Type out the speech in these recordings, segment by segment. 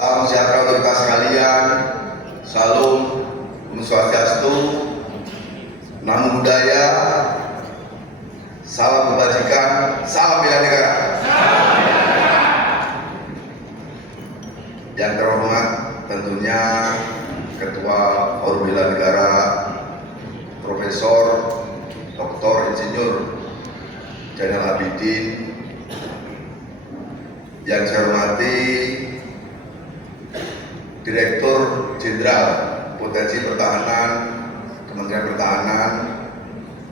Salam sejahtera untuk kita sekalian. Salam, Om Swastiastu, Namo Buddhaya, salam kebajikan, salam bela negara. Yang terhormat tentunya Ketua Forum Bela Negara, Profesor Dr. Insinyur Zainal Abidin. Yang saya hormati Direktur Jenderal Potensi Pertahanan Kementerian Pertahanan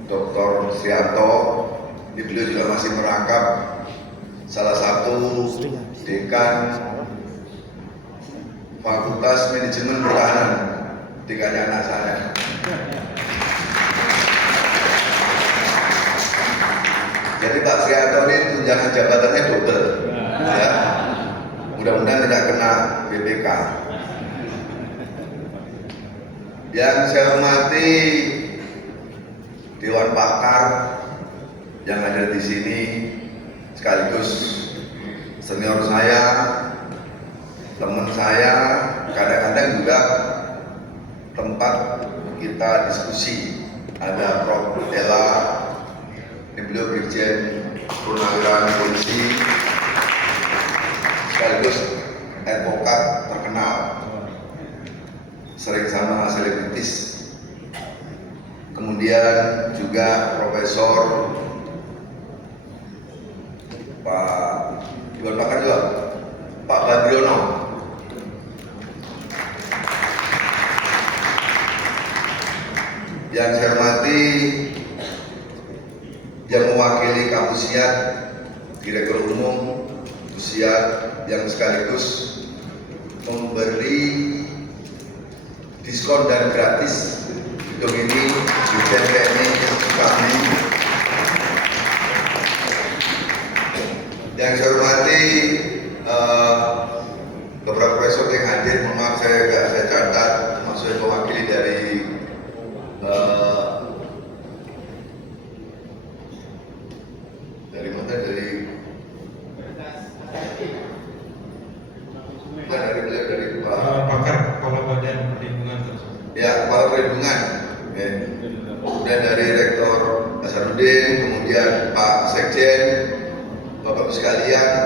Dr. Srianto. Beliau juga masih merangkap salah satu dekan Fakultas Manajemen Pertahanan, dekannya anak saya. Jadi Pak Srianto ini tunjangan jabatannya double, ya. Mudah-mudahan tidak kena BPK. Yang saya hormati Dewan Pakar yang ada di sini, sekaligus senior saya, teman saya, kadang-kadang juga tempat kita diskusi. Ada Prof. Ella, ini beliau Brigjen Purnawirawan Polisi, sekaligus advokat terkenal, sering sama selebritis. Kemudian juga Profesor Pak Dewan Pakar juga, Pak Badriono. Yang saya hormati yang mewakili Kapusiat, Direktur Umum Kapusiat, yang sekaligus memberi diskon dan gratis gedung ini di TNI kami. Yang saya hormati beberapa profesor yang hadir, mohon maaf saya catat, maksudnya mewakili dari mana, dari pakar kepala badan perlindungan tersebut. Ya, kepala perlindungan. Ya. Kemudian dari Rektor Hasanuddin, kemudian Pak Sekjen, Bapak-Bapak sekalian,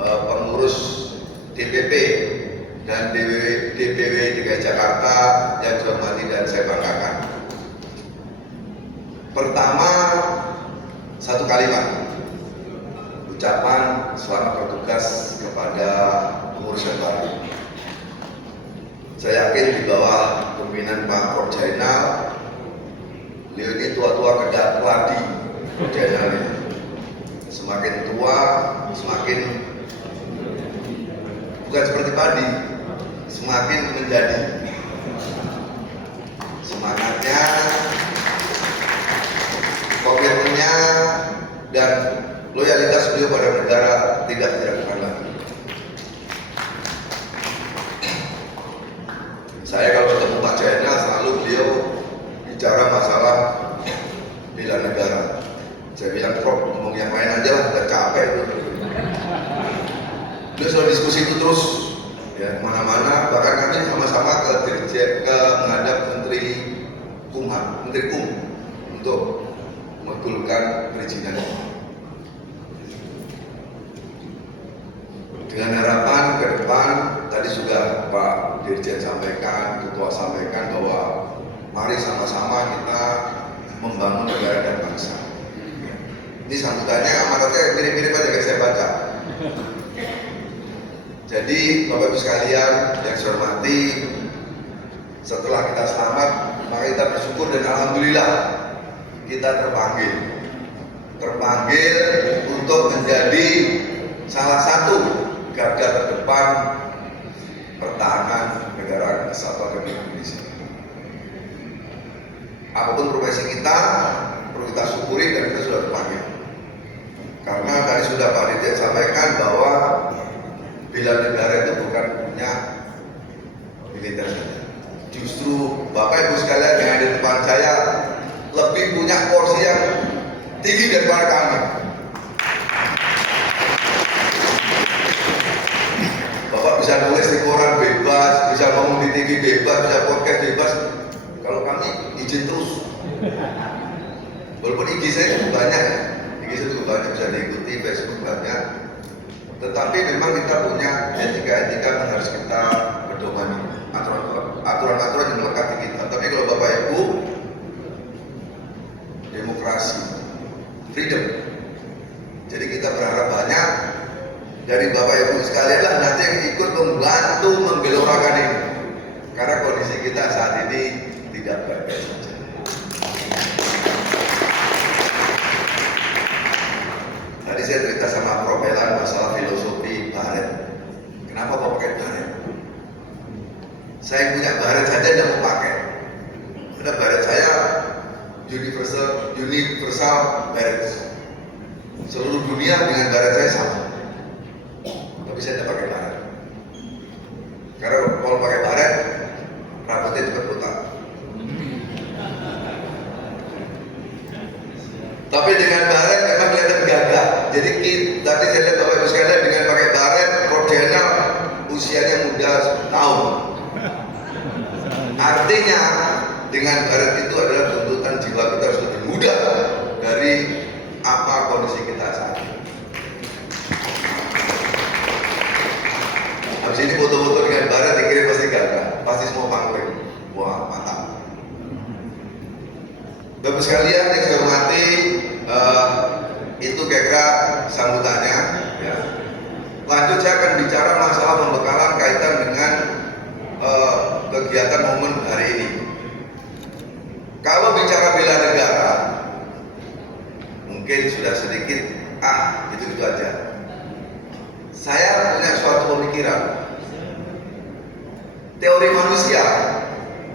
pengurus DPP dan DPW DKI Jakarta yang saya hormati dan saya banggakan. Pertama, satu kalimat ucapan selamat bertugas kepada pengurus yang baru. Saya yakin di bawah pimpinan Pak Prof. Zainal, beliau ini tua-tua kedak keladi. Prof. Zainal ini semakin tua, semakin bukan seperti padi, semakin menjadi. Semangatnya, komitmennya, dan loyalitas beliau pada negara tidak diragukan lagi. Saya kalau ketemu Pak Zainal selalu beliau bicara masalah bela negara. Saya bilang, Prof, ngomong yang lain aja lah, udah capek itu. Beliau selalu diskusi itu terus, ya kemana-mana. Bahkan kami sama-sama menghadap Menteri Kumham, Menteri Kum, untuk mengusulkan perizinan. Dengan harapan ke depan, tadi sudah Pak Dirjen sampaikan, Ketua sampaikan bahwa mari sama-sama kita membangun negara dan bangsa. Ini sambutannya amanatnya mirip-mirip aja kayak saya baca. Jadi Bapak Ibu sekalian yang saya hormati, setelah kita selamat, maka kita bersyukur dan alhamdulillah kita terpanggil untuk menjadi salah satu garda terdepan pertahanan negara kesatuan Republik Indonesia. Apapun profesi kita, perlu kita syukuri dan kita sudah terpanggil. Karena tadi sudah Pak Dirjen sampaikan bahwa bela negara itu bukan punya militer saja. Justru Bapak Ibu sekalian yang ada di depan saya lebih punya porsi yang tinggi daripada kami. Bapak bisa nulis nulis di koran bebas, bisa ngomong di TV bebas, bisa podcast bebas. Kalau kami izin terus. Walaupun IG saya cukup banyak ya, IG saya cukup banyak, bisa diikuti, Facebook banyak. Tetapi memang kita punya etika-etika yang harus kita pedomani, aturan-aturan yang melekat di kita. Tapi kalau Bapak Ibu, demokrasi, freedom. Jadi kita berharap banyak dari Bapak Ibu sekalian lah nanti yang ikut membantu menggelorkan ini. Karena kondisi kita saat ini tidak baik-baik saja. Tadi saya cerita sama Prof. Elan masalah filosofi baret. Kenapa kok pakai baret? Saya punya baret saja tidak mau pakai. Karena baret saya universal baret. Seluruh dunia dengan baret saya sama. Tapi saya tidak pakai baret. Karena kalau pakai baret, rambutnya cepat botak. Tapi dengan baret memang kelihatan gagah. Jadi tadi saya lihat Bapak Ibu sekalian dengan pakai baret, Kordiana usianya muda 10 tahun. Artinya dengan baret itu adalah tuntutan jiwa kita harus lebih muda dari apa kondisi kita saat ini. Habis ini foto-foto dengan baret dikirim pasti gagah, pasti semua pangling. Wah, mantap. Bapak sekalian yang saya hormati, itu kira-kira sambutannya. Ya. Lanjut saya akan bicara masalah pembekalan kaitan dengan kegiatan momen hari ini. Kalau bicara bela negara, mungkin sudah sedikit gitu-gitu aja. Saya punya suatu pemikiran. Teori manusia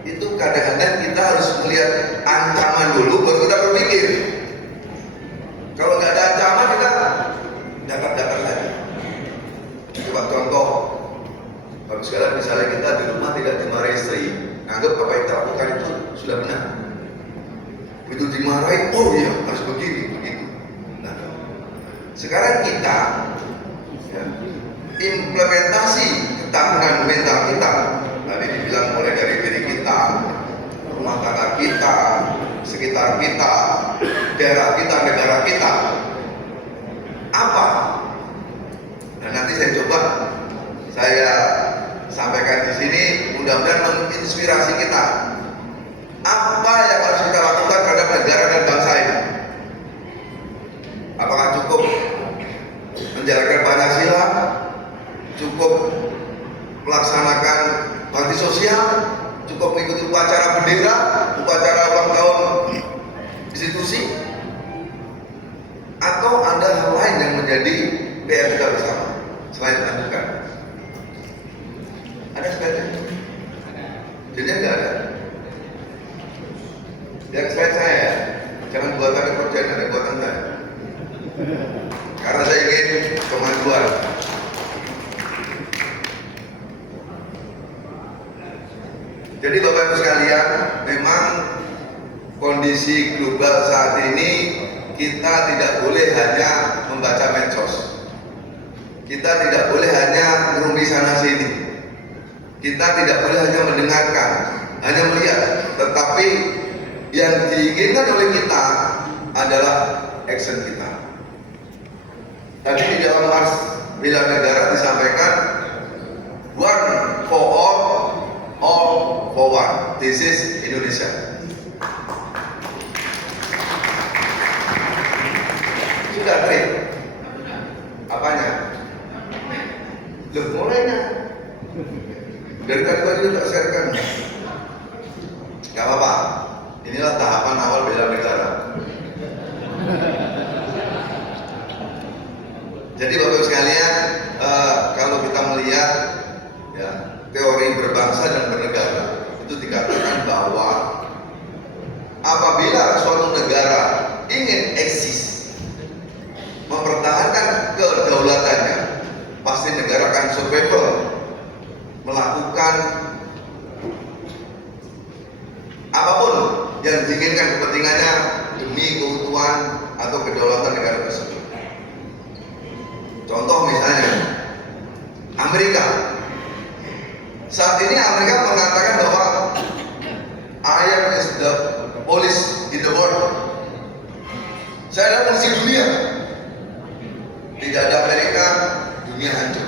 itu kadang-kadang kita harus melihat ancaman dulu baru kita berpikir. Kalau nggak ada ancaman kita dapat saja. Coba contoh, kalau sekarang misalnya kita di rumah tidak dimarahi istri, anggap apa yang kita lakukan itu sudah benar. Begitu dimarahi, oh iya harus begini, begitu. Nah, sekarang kita ya, implementasi ketahanan mental kita. Tadi dibilang mulai dari diri kita, rumah tangga kita, sekitar kita, daerah kita, negara kita. Apa? Nah nanti saya sampaikan di sini, mudah-mudahan menginspirasi kita. Apa yang harus kita lakukan terhadap negara dan bangsa ini? Apakah cukup menjalankan Pancasila? Cukup melaksanakan bakti sosial? Cukup mengikuti upacara bendera, upacara ulang tahun institusi? Atau ada hal lain yang menjadi PR kita bersama selain lanjutkan? Ada sekalian? Jadi nggak ada. Yang selain saya, jangan buatan pekerjaan, ada buatan saya. Karena saya ingin kemajuan. Jadi Bapak Ibu sekalian, memang kondisi global saat ini kita tidak boleh hanya membaca medsos. Kita tidak boleh hanya merumpi sana sini. Kita tidak boleh hanya mendengarkan, hanya melihat. Tetapi yang diinginkan oleh kita adalah action kita. Tadi di dalam Mars Bela Negara disampaikan one for all for one. This is Indonesia. Sudah trade. Apanya? Loh, mulainya. Dari tadi pagi tak sharekan. Gak apa-apa. Inilah tahapan awal bela negara. Jadi Bapak sekalian, kalau kita melihat ya, teori berbangsa dan bernegara itu dikatakan bahwa apabila suatu negara ingin eksis, mempertahankan kedaulatannya, pasti negara akan survival, melakukan apapun yang diinginkan kepentingannya demi keutuhan atau kedaulatan negara tersebut. Contoh misalnya Amerika, Saat ini Amerika mengatakan bahwa I am is the police in the world. Saya adalah polisi dunia. Tidak ada Amerika, dunia hancur.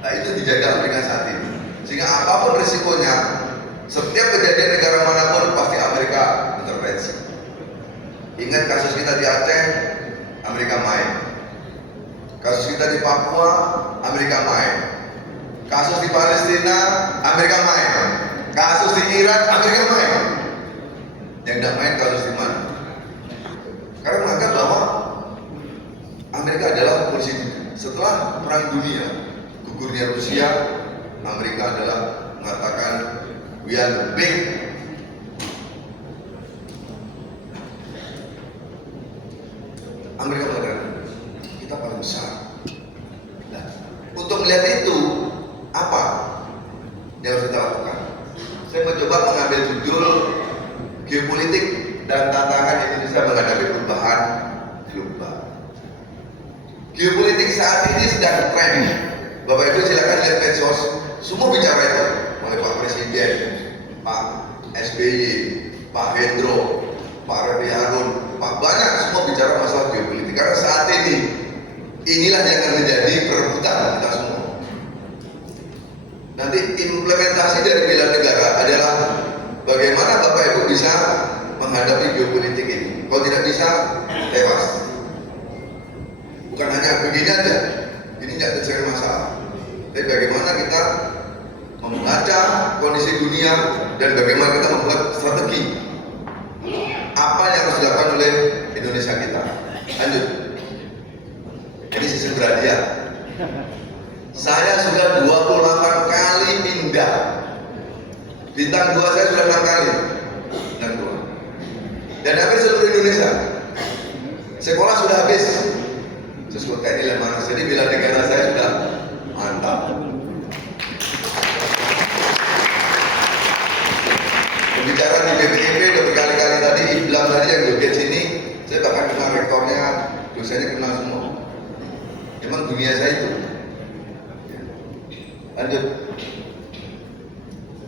Nah, itu dijaga Amerika saat ini. Sehingga apapun risikonya, setiap kejadian negara manapun pasti Amerika intervensi. Ingat kasus kita di Aceh, Amerika main. Kasus kita di Papua, Amerika main. Kasus di Palestina, Amerika main. Kasus di Irak, Amerika main. Yang tidak main kasus di mana? Karena menganggap bahwa Amerika adalah polisi dunia. Setelah perang dunia, gugurnya Rusia, Amerika adalah mengatakan we are big. Amerika mengatakan kita paling besar. Nah, untuk melihat itu apa yang harus kita lakukan? Saya mencoba mengambil judul geopolitik dan tantangan Indonesia menghadapi perubahan global. Geopolitik saat ini sedang tren. Bapak Ibu silakan lihat medsos, semua bicara itu, mulai Pak Presiden, Pak SBY, Pak Hendro, Pak Refli Harun, Pak banyak semua bicara masalah geopolitik. Karena saat ini inilah yang akan menjadi perebutan kita semua. Nanti implementasi dari bela negara adalah bagaimana Bapak Ibu bisa menghadapi geopolitik ini. Kalau tidak bisa, tewas. Bukan hanya begini aja, ini tidak menyelesaikan masalah. Tapi bagaimana kita membaca kondisi dunia dan bagaimana kita membuat strategi apa yang harus dilakukan oleh Indonesia kita. Lanjut. Ini sistem berhadiah. Saya sudah 28 kali pindah. Bintang 2 saya sudah 6 kali. Bintang 2. Dan hampir seluruh Indonesia. Sekolah sudah habis. Sesuatu TNI Lemanas. Jadi bela negara saya sudah mantap. Pembicaraan di BPIP udah berkali-kali tadi, bilang tadi yang joget sini, saya bahkan kenal rektornya, dosennya kenal semua. Memang dunia saya itu. Lanjut.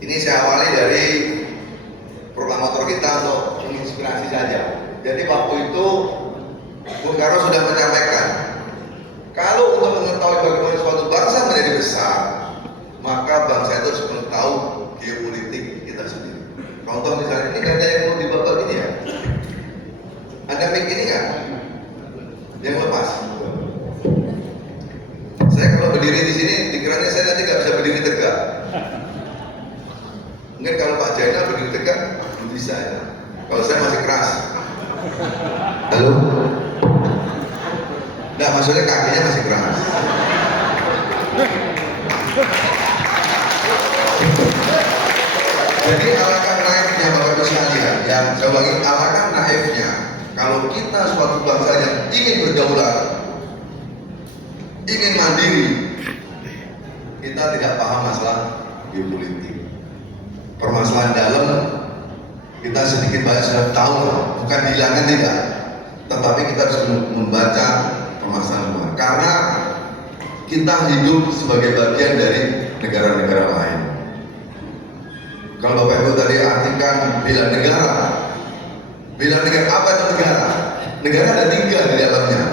Ini saya awali dari proklamator kita untuk menginspirasi saja. Jadi waktu itu Bung Karno sudah menyampaikan, kalau untuk mengetahui bagaimana suatu bangsa menjadi besar, maka bangsa itu harus mengetahui geopolitik kita sendiri. Contoh misalnya ini ganda yang mau dibawa gini ya. Ada mic ini nggak? Yang lepas. Saya kalau berdiri di sini, dikiranya saya nanti nggak bisa berdiri tegak. Mungkin kalau Pak Jainal berdiri tegak, bisa ya. Kalau saya masih keras. Halo? Nah, maksudnya kakinya masih keras. Jadi alangkah naifnya Bapak Ibu sekalian, yang saya ulangi, alangkah naifnya kalau kita suatu bangsa yang ingin berdaulat, ingin mandiri, kita tidak paham masalah geopolitik. Permasalahan dalam kita sedikit banyak sudah tahu, bukan dihilangkan tidak, tetapi kita harus membaca permasalahan luar. Karena kita hidup sebagai bagian dari negara-negara lain. Kalau Bapak Ibu tadi artikan bela negara apa itu negara? Negara ada 3 di dalamnya.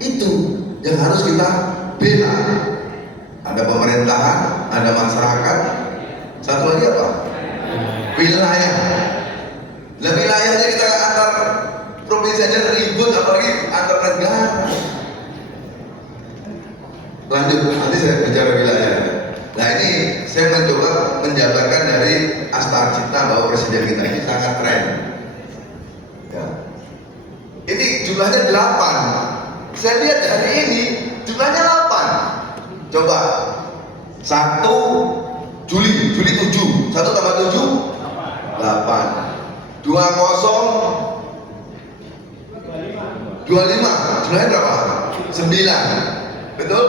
Itu yang harus kita bela. Ada pemerintahan, ada masyarakat, satu lagi apa? Wilayah. Nah, wilayahnya kita antar provinsi aja ribut, apalagi antar negara. Lanjut, nanti saya bicara wilayah. Nah, ini saya mencoba menjabarkan dari Astarcita bahwa presiden kita ini sangat keren. Ya. Ini jumlahnya 8. Saya lihat hari ini jumlahnya 8. Coba 1 Juli 7, 1 tambah 7 8, 20 25, jumlahnya berapa? 9, betul?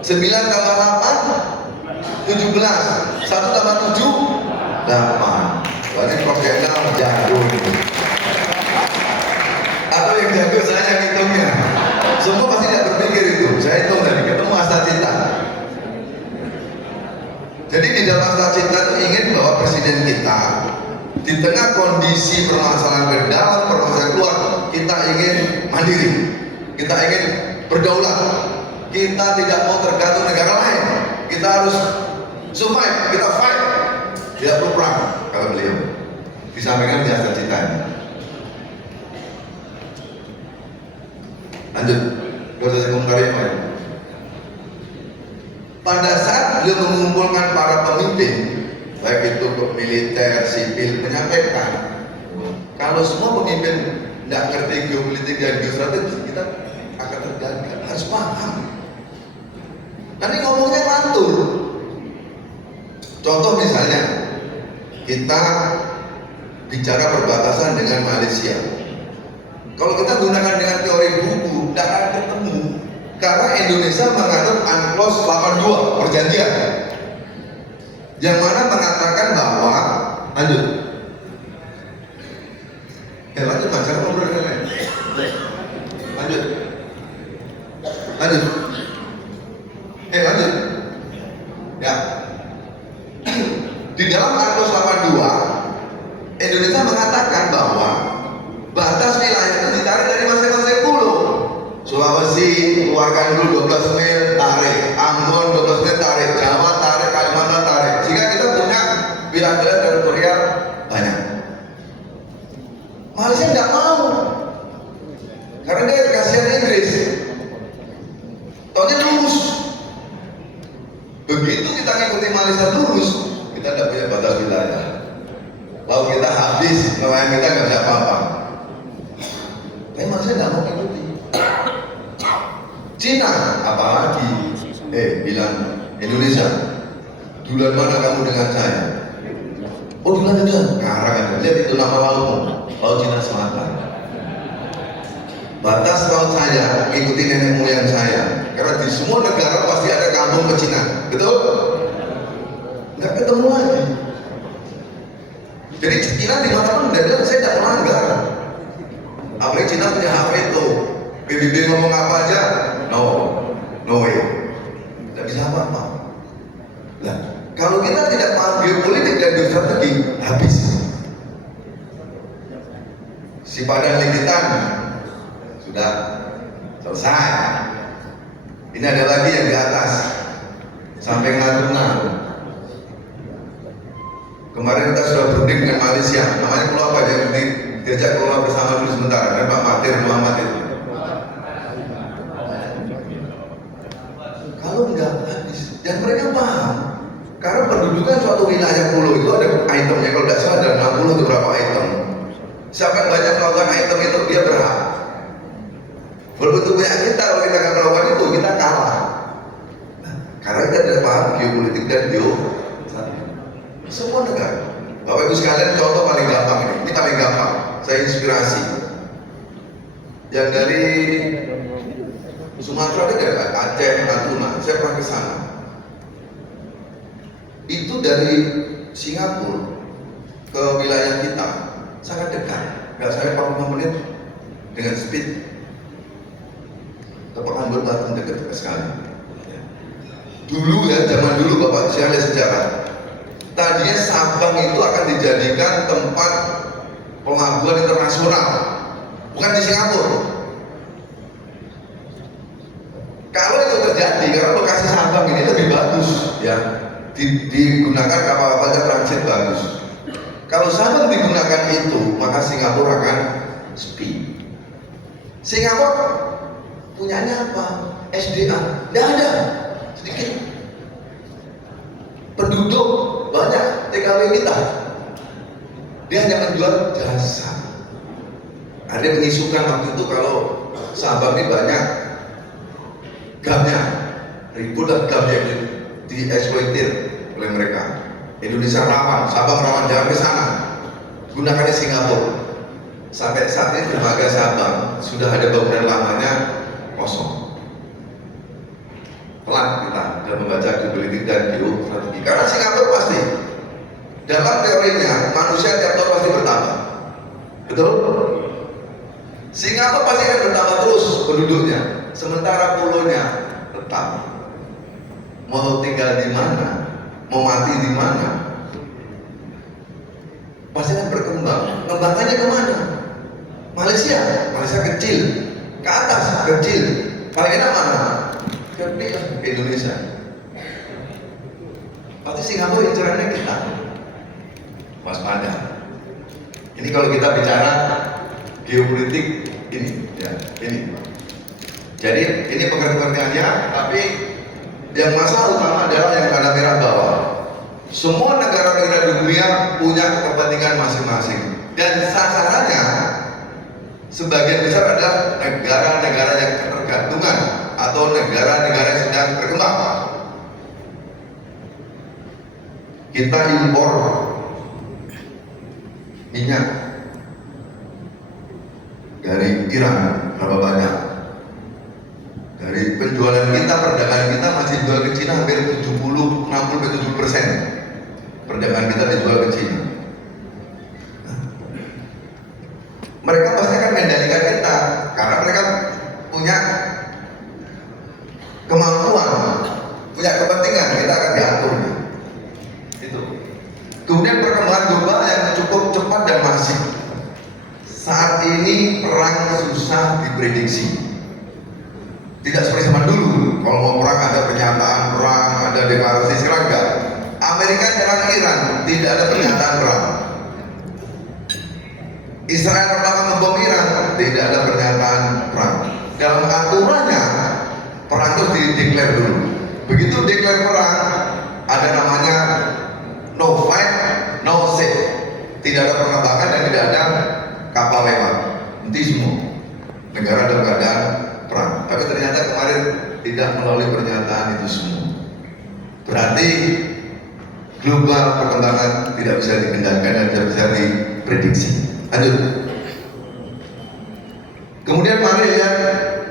9 tambah 8 17, 1 tambah 7 8. Berarti profesional jago. Atau yang jago saya yang hitungnya. Semua pasti tidak berpikir itu. Saya hitung tadi, ketemu Astarcita. Jadi di dalam Astra Cinta itu ingin bahwa presiden kita di tengah kondisi permasalahan ke dalam, permasalahan keluar, kita ingin mandiri, kita ingin berdaulat, kita tidak mau tergantung negara lain, kita harus survive, kita fight, tidak perlu perang. Kalau beliau disampaikan di Astra Cinta ini. Lanjut, proses komentari yang lain. Pada saat beliau mengumpulkan para pemimpin, baik itu militer, sipil, menyampaikan kalau semua pemimpin tidak ngerti geopolitik dan geostrategi, kita akan tergagal. Harus paham. Nanti ngomongnya mantul. Contoh misalnya, kita bicara perbatasan dengan Malaysia. Kalau kita gunakan dengan teori buku, tidak akan ketemu. Karena Indonesia menganut UNCLOS 82 perjanjian yang mana mengatakan bahwa lanjut mas, saya mau bertanya lanjut ya. Di dalam UNCLOS 82 Indonesia mengatakan bahwa batas wilayah itu ditarik dari masing-masing pulau. Sulawesi keluarkan dulu 12 mil tarik, Ambon 12 mil tarik, Jawa tarik, Kalimantan tarik, sehingga kita punya wilayah teritorial banyak. Malaysia tidak mau karena dia kasihan Inggris, taunya lurus. Begitu kita ngikuti Malaysia lurus, kita tidak punya batas wilayah, lalu kita habis, nelayan kita nggak bisa apa-apa. Tapi Malaysia tidak mau ikuti. Cina apalagi bilang Indonesia, duluan mana kamu dengan saya? Oh duluan itu ngarang aja, lihat itu nama laut Cina Selatan. Batas laut saya, ikuti nenek moyang saya. Karena di semua negara pasti ada kampung ke Cina, betul? Nggak ketemu lagi. Jadi Cina di mana-mana dia bilang saya tidak melanggar. Apalagi Cina punya hak veto. PBB ngomong apa aja, no way, tidak bisa apa-apa. Nah, kalau kita tidak paham geopolitik dan geostrategi, habis. Si Padang Likitan sudah selesai. Ini ada lagi yang di atas, sampai Natuna. Kemarin kita sudah berunding dengan Malaysia, namanya pulau apa yang diajak keluar bersama dulu sebentar, dan Pak Mahathir Muhammad itu. Kalau enggak habis, dan mereka paham karena pendudukan suatu wilayah pulau itu ada itemnya, kalau tidak salah ada 60 atau berapa item. Siapa yang banyak melakukan item itu dia berhak. Walaupun itu punya kita, kalau kita nggak melakukan itu kita kalah. Nah, karena kita tidak paham geopolitik dan semua negara. Bapak Ibu sekalian, contoh paling gampang ini paling gampang. Saya inspirasi. Yang dari Sumatera itu dari Aceh, Natuna, saya pernah ke sana. Itu dari Singapura ke wilayah kita sangat dekat, nggak sampai 45 menit dengan speed. Ke Pekanbaru Batam dekat sekali. Dulu ya, zaman dulu Bapak saya lihat sejarah. Tadinya Sabang itu akan dijadikan tempat pelabuhan internasional, bukan di Singapura. Kalau itu terjadi, karena lokasi Sabang ini lebih bagus, ya, digunakan kapal-kapalnya transit bagus. Kalau Sabang digunakan itu, maka Singapura akan sepi. Singapura punyanya apa? SDA, tidak ada, sedikit. Penduduk banyak, TKW kita. Dia hanya menjual jasa. Ada yang mengisukan waktu itu kalau Sabang ini banyak gamnya, ribuan gam yang dieksploitir oleh mereka. Indonesia rawan, Sabang rawan, jangan ke sana. Gunakannya Singapura. Sampai saat ini dermaga Sabang sudah ada bangunan lamanya kosong. Pelan kita dalam membaca geopolitik dan geostrategi. Karena Singapura pasti dalam teorinya manusia tiap tahun pasti bertambah, betul? Singapura pasti akan bertambah terus penduduknya. Sementara pulaunya tetap. Mau tinggal di mana mau mati di mana? Pasti akan berkembang. Kembangannya kemana? Malaysia kecil, ke atas kecil, paling enak mana? Ke Indonesia. Pasti Singapura incerannya kita. Waspada. Ini kalau kita bicara geopolitik ini, ya ini. Jadi ini pengertiannya, tapi yang masalah utama adalah yang tanda merah bawah. Semua negara-negara dunia punya kepentingan masing-masing dan sasarannya sebagian besar adalah negara-negara yang ketergantungan atau negara-negara yang sedang berkembang. Kita impor minyak dari Iran berapa banyak? Dari penjualan kita, perdagangan kita masih jual ke Cina hampir 60-70% perdagangan kita dijual ke Cina. Mereka pasti akan mengendalikan kita karena mereka punya kemampuan, punya kepentingan, kita akan diatur. Itu. Kemudian perkembangan global yang cukup cepat dan masif. Saat ini perang susah diprediksi. Tidak seperti zaman dulu. Kalau mau perang ada pernyataan perang, ada deklarasi seragam. Amerika nyerang Iran, tidak ada pernyataan perang. Israel pertama membom Iran, tidak ada pernyataan perang. Dalam aturannya, perang itu dideklar dulu. Begitu deklar perang, ada namanya no fight, no save. Tidak ada penerbangan dan tidak ada kapal lewat. Nanti semua negara dalam keadaan perang. Tapi ternyata kemarin tidak melalui pernyataan itu semua. Berarti global perkembangan tidak bisa dikendalikan dan tidak bisa diprediksi. Lanjut. Kemudian mari lihat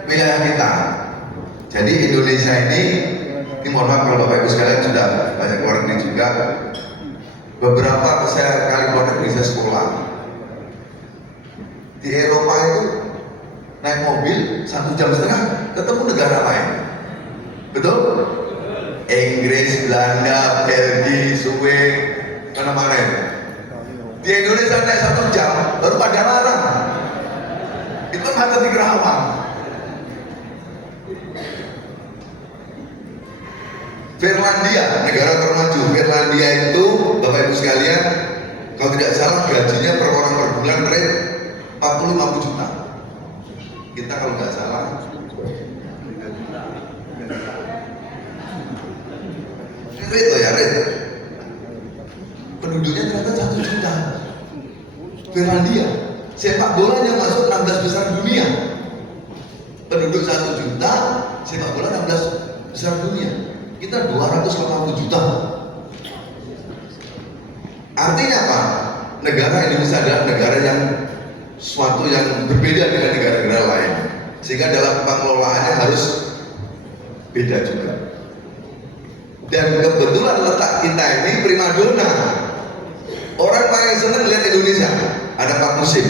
wilayah kita. Jadi Indonesia ini mohon maaf kalau Bapak Ibu sekalian sudah banyak keluar negeri juga. Beberapa saya kali keluar negeri saya sekolah. Di Eropa itu naik mobil 1,5 jam ketemu negara lain. Betul? Inggris, Belanda, Belgia, Swiss, mana-mana. Di Indonesia naik 1 jam baru pada larang. Itu macet di Kerawang. Finlandia, negara termaju. Finlandia itu Bapak Ibu sekalian, kalau tidak salah gajinya per orang per bulan rate 40-50 juta. Kita kalau nggak salah rate ya rate. Penduduknya ternyata 1 juta. Finlandia, sepak bolanya masuk 16 besar dunia. Penduduk 1 juta, sepak bola 16 besar dunia. Kita 280 juta. Artinya apa? Negara Indonesia adalah negara yang suatu yang berbeda dengan negara-negara lain. Sehingga dalam pengelolaannya harus beda juga. Dan kebetulan letak kita ini primadona. Orang paling senang lihat Indonesia. Ada 4 musim.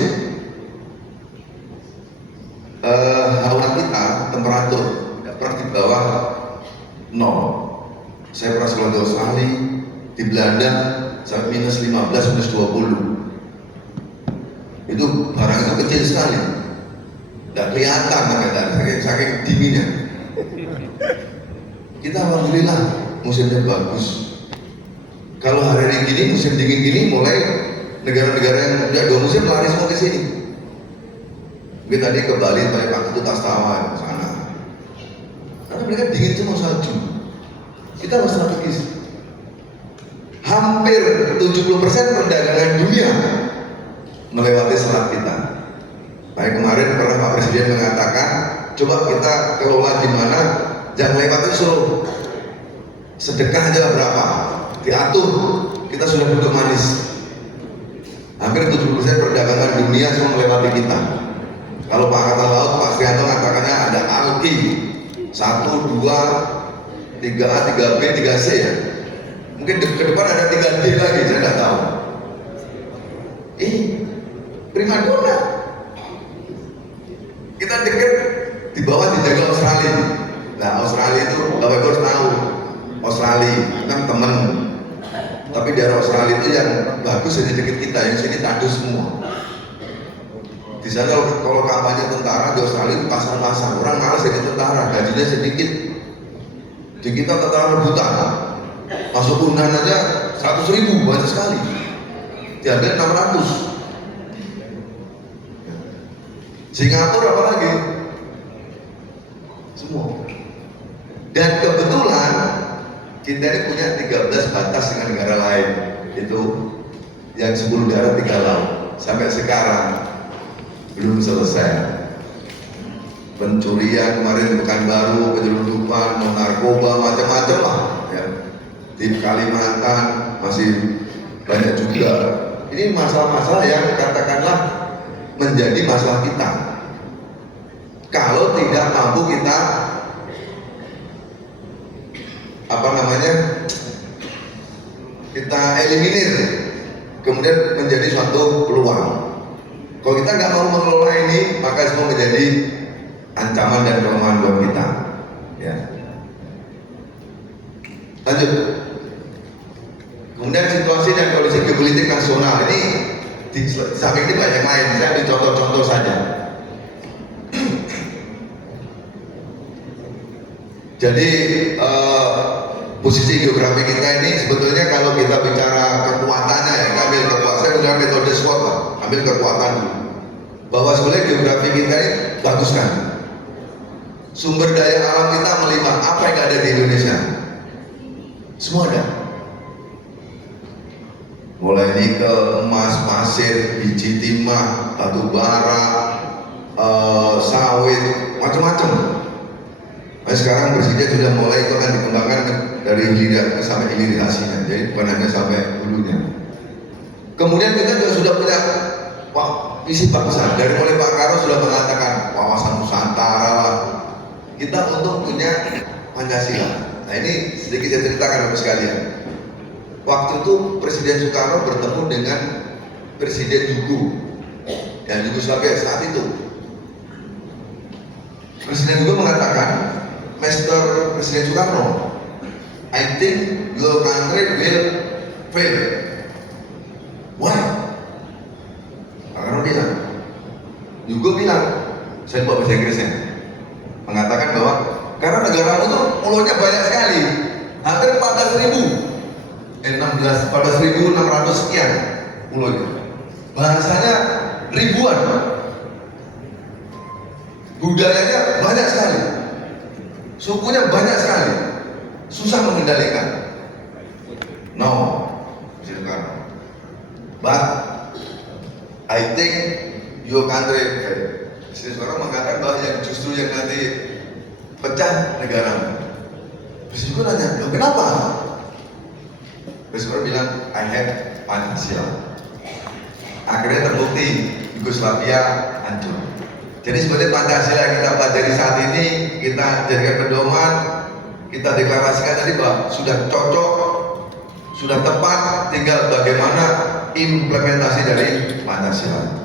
Hawa kita temperatur tidak pernah di bawah 0. Saya pernah sekolah di Australia, di Belanda sampai minus 15, minus 20. Itu barang itu kecil sekali, tidak kelihatan saking dinginnya. Kita alhamdulillah musimnya bagus. Kalau hari ini gini, musim dingin gini, mulai negara-negara yang punya 2 musim lari semua ke sini. Mungkin tadi ke Bali, Pak itu Tastawa ke sana. Karena mereka dingin semua salju. Kita harus strategis. Hampir 70% perdagangan dunia melewati selat kita. Kayak kemarin pernah Pak Presiden mengatakan, coba kita kelola gimana, jangan lewat itu suruh sedekah aja berapa, diatur, kita sudah duduk manis. Hampir 70% perdagangan dunia semua melewati kita. Kalau Pak Angkatan Laut, Pak Srianto mengatakannya ada ALKI 1, 2, 3A, 3B, 3C ya. Mungkin ke depan ada 3D lagi, saya tidak tahu. Primadona. Kita dekat di bawah dijaga Australia. Nah Australia itu Bapak Ibu harus tahu. Australia kan teman Tapi di Australia itu yang bagus di dekat kita, yang sini tandus semua. Di sana kalau kampanye tentara di Australia itu pasang-pasang, orang malas jadi tentara, gajinya sedikit. Di kita tentara rebutan, masuk unan aja 100.000, banyak sekali. Diambil 600. Singapura apalagi? Semua. Dan kebetulan kita ini punya 13 batas dengan negara lain, itu yang 10 darat 3 laut. Sampai sekarang belum selesai. Pencurian kemarin Pekanbaru, penyelundupan, narkoba, macam-macam lah. Ya. Di Kalimantan masih banyak juga. Ini masalah-masalah yang katakanlah menjadi masalah kita. Kalau tidak mampu kita kita eliminir, kemudian menjadi suatu peluang. Kalau kita nggak mau mengelola ini, maka semua menjadi ancaman dan kelemahan buat kita. Ya. Lanjut. Kemudian situasi dan kondisi geopolitik nasional ini di samping ini banyak lain. Saya ambil contoh-contoh saja. Jadi posisi geografi kita ini sebetulnya kalau kita bicara kekuatannya, ya, kita ambil kekuatan. Saya menggunakan metode SWOT, ambil kekuatan dulu. Bahwa sebenarnya geografi kita ini bagus kan. Sumber daya alam kita melimpah. Apa yang ada di Indonesia? Semua ada. Mulai nikel, emas, pasir, biji timah, batu bara, sawit, macam-macam. Nah, sekarang Presiden sudah mulai itu akan dikembangkan dari hilir sampai hilirisasinya, jadi bukan hanya sampai hulunya. Kemudian kita juga sudah punya visi bangsa. Dari mulai Pak Karno sudah mengatakan wawasan Nusantara lah. Kita untuk punya Pancasila. Nah ini sedikit saya ceritakan Bapak sekalian. Waktu itu Presiden Soekarno bertemu dengan Presiden Yugo dan Yugoslavia saat itu. Presiden Yugo mengatakan, Mr. Presiden Soekarno, I think your country will fail. Why? Pak Karno bilang, Yugo bilang, saya buat bahasa Inggrisnya, mengatakan bahwa karena negara itu pulaunya banyak sekali, hampir 14.600 sekian pulaunya. Bahasanya ribuan, budayanya banyak sekali, sukunya banyak sekali, susah mengendalikan. No, silakan. But I think your country, seseorang mengatakan bahwa yang justru yang nanti pecah negara. Presiden nanya, loh kenapa? Presiden bilang, I have Pancasila. Akhirnya terbukti Yugoslavia hancur. Jadi sebenarnya Pancasila yang kita pelajari saat ini, kita jadikan pedoman, kita deklarasikan tadi bahwa sudah cocok, sudah tepat, tinggal bagaimana implementasi dari Pancasila.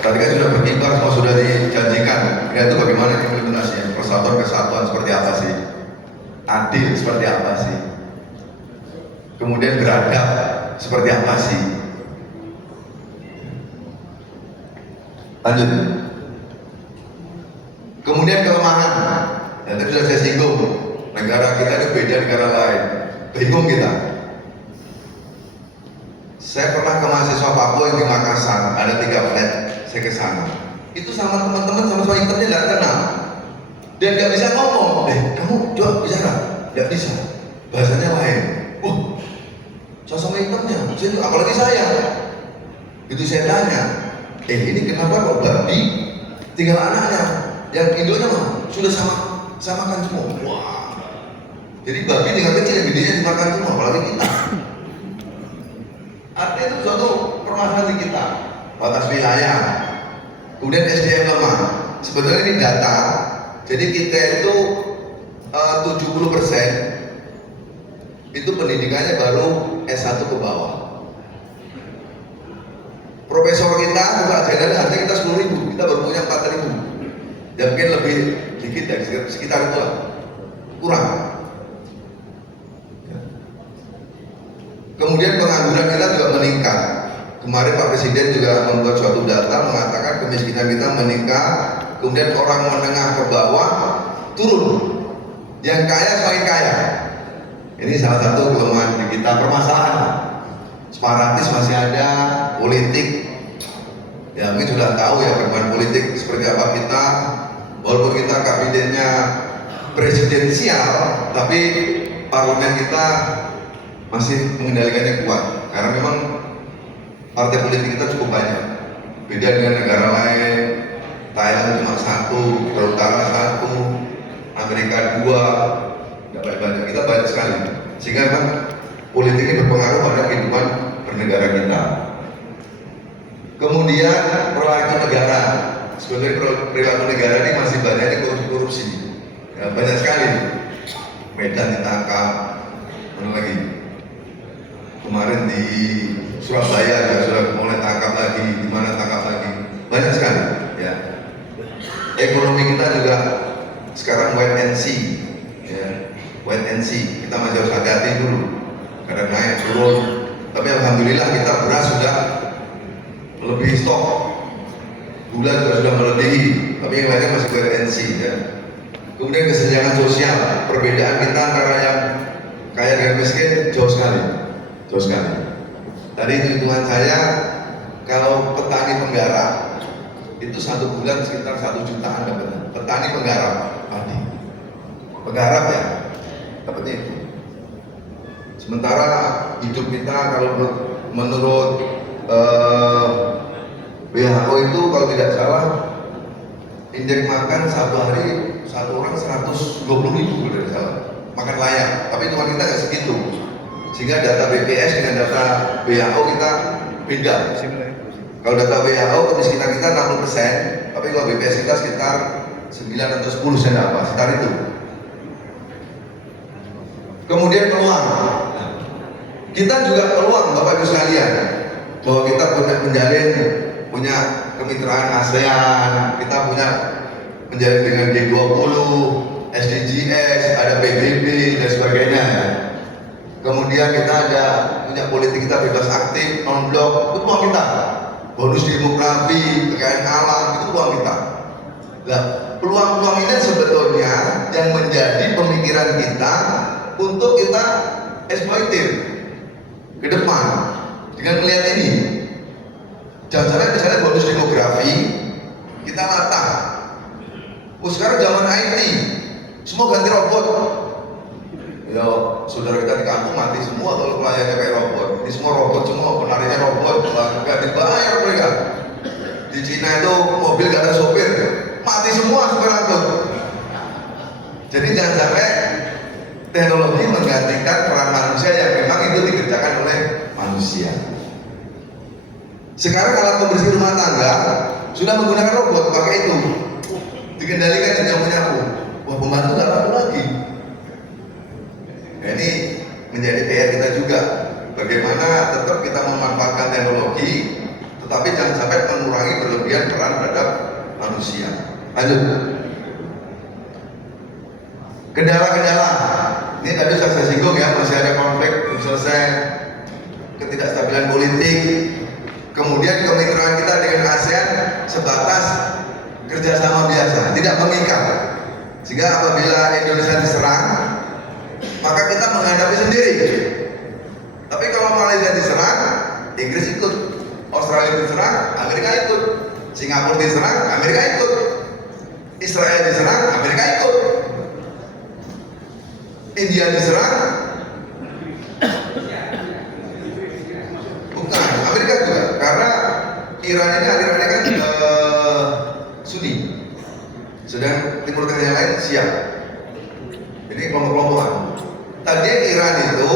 Tadi kan sudah berkibar, semua sudah dijanjikan. Itu bagaimana implementasinya? Persatuan kesatuan seperti apa sih? Adil seperti apa sih? Kemudian beradab seperti apa sih? Lanjut. Kemudian kelemahan. Dan tadi sudah saya singgung. Negara kita itu beda negara lain. Bingung kita. Saya pernah ke mahasiswa Papua yang di Makassar, ada 3 flat. Saya ke sana. Itu sama teman-teman sama internet nggak kenal. Dan nggak bisa ngomong. Kamu coba bicara? Nggak bisa. Bahasanya lain. Sama internet. Apalagi saya. Itu saya tanya. Ini kenapa kok babi tinggal anaknya? Yang Indonya mah sudah samakan semua. Wah. Jadi babi tinggal kecil, yang gedenya dimakan semua. Apalagi kita. Artinya itu suatu permasalahan di kita. Batas wilayah, kemudian SDM lemah. Sebetulnya ini data. Jadi kita itu 70% itu pendidikannya baru S1 ke bawah. Profesor kita bukan jenderal, artinya kita 10.000, kita baru punya 4.000. Dan mungkin lebih dikit dari sekitar itu lah. kurang. Kemudian pengangguran kita juga meningkat. Kemarin Pak Presiden juga membuat suatu data mengatakan kemiskinan kita meningkat, kemudian orang menengah ke bawah turun, yang kaya semakin kaya. Ini salah satu kelemahan di kita. Permasalahan separatis masih ada, politik ya mungkin sudah tahu ya perkembangan politik seperti apa kita, walaupun kita kabinetnya presidensial, tapi parlemen kita masih mengendalikannya kuat karena memang partai politik kita cukup banyak. Beda dengan negara lain, Thailand cuma satu, Korea Utara satu, Amerika dua, tidak banyak, kita banyak sekali. Sehingga memang politik ini berpengaruh pada kehidupan bernegara kita. Kemudian perilaku negara, sebenarnya perilaku negara ini masih banyak korupsi, ya, banyak sekali. Medan ditangkap, mana lagi? Kemarin di Surabaya ya sudah mulai tangkap lagi, di mana tangkap lagi, banyak sekali. Ya. Ekonomi kita juga sekarang wait and see, ya. Wait and see. Kita masih harus hati-hati dulu, kadang naik turun. Tapi alhamdulillah kita beras sudah melebihi stok, gula juga sudah melebihi. Tapi yang lainnya masih wait and see. Ya. Kemudian kesenjangan sosial, perbedaan kita antara yang kaya dan miskin jauh sekali, jauh sekali. Tadi hitungan saya, kalau petani penggarap itu satu bulan sekitar 1 jutaan dapatnya. Petani penggarap padi, penggarap ya, dapatnya itu. Sementara hidup kita kalau menurut WHO itu kalau tidak salah indeks makan satu hari satu orang 120.000 kalau tidak salah makan layak. Tapi cuma kita nggak segitu. Sehingga data BPS dengan data WHO kita beda. Kalau data WHO kemiskinan kita 60%, tapi kalau BPS kita sekitar 9 atau 10 saya apa, sekitar itu. Kemudian peluang, kita juga peluang Bapak Ibu sekalian, bahwa kita punya kemitraan ASEAN, kita punya menjalin dengan G20, SDGs, ada PBB dan sebagainya. Kemudian kita ada punya politik kita bebas aktif, non-blok, itu peluang kita. Bonus demografi, kekayaan alam, itu peluang kita. Nah, peluang-peluang ini sebetulnya yang menjadi pemikiran kita untuk kita eksploitir ke depan dengan melihat ini. Jangan sampai misalnya bonus demografi kita latah. Sekarang zaman IT, semua ganti robot. Ya, saudara kita di kampung mati semua kalau pelayannya kayak robot. Ini semua robot, semua penarinya robot, nggak dibayar mereka. Di Cina itu mobil nggak ada sopir, mati semua supir angkut. Jadi jangan sampai teknologi menggantikan peran manusia yang memang itu dikerjakan oleh manusia. Sekarang alat pembersih rumah tangga sudah menggunakan robot, pakai itu dikendalikan dengan nyapu-nyapu. Wah, pembantu nggak perlu lagi. Nah, ini menjadi PR kita juga, bagaimana tetap kita memanfaatkan teknologi, tetapi jangan sampai mengurangi berlebihan peran terhadap manusia. Lanjut. Kendala-kendala, ini tadi sudah saya singgung ya, masih ada konflik belum selesai, ketidakstabilan politik, kemudian kemitraan kita dengan ASEAN sebatas kerjasama biasa, tidak mengikat. Sehingga apabila Indonesia diserang, maka kita menghadapi sendiri. Tapi kalau Malaysia diserang, Inggris ikut, Australia diserang, Amerika ikut, Singapura diserang, Amerika ikut, Israel diserang, Amerika ikut, India diserang, bukan, Amerika juga, karena Iran ini alirannya kan Sunni, sedang Timur Tengah yang lain Syiah. Ini kelompok-kelompokan. Tadi Iran itu,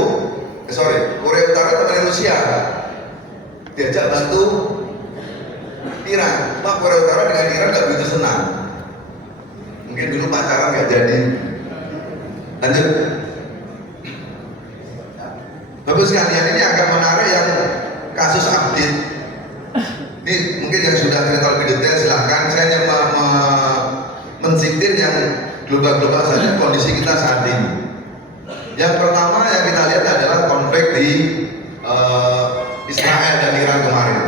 Korea Utara teman Rusia, diajak bantu Iran. Pak, Korea Utara dengan Iran nggak begitu senang. Mungkin dulu pacaran nggak jadi. Lanjut. Bagus sekalian, ini agak menarik yang kasus update. Ini mungkin yang sudah cerita lebih detail silahkan. Saya hanya mensindir yang global saja kondisi kita saat ini. Yang pertama yang kita lihat adalah konflik di Israel dan Iran kemarin.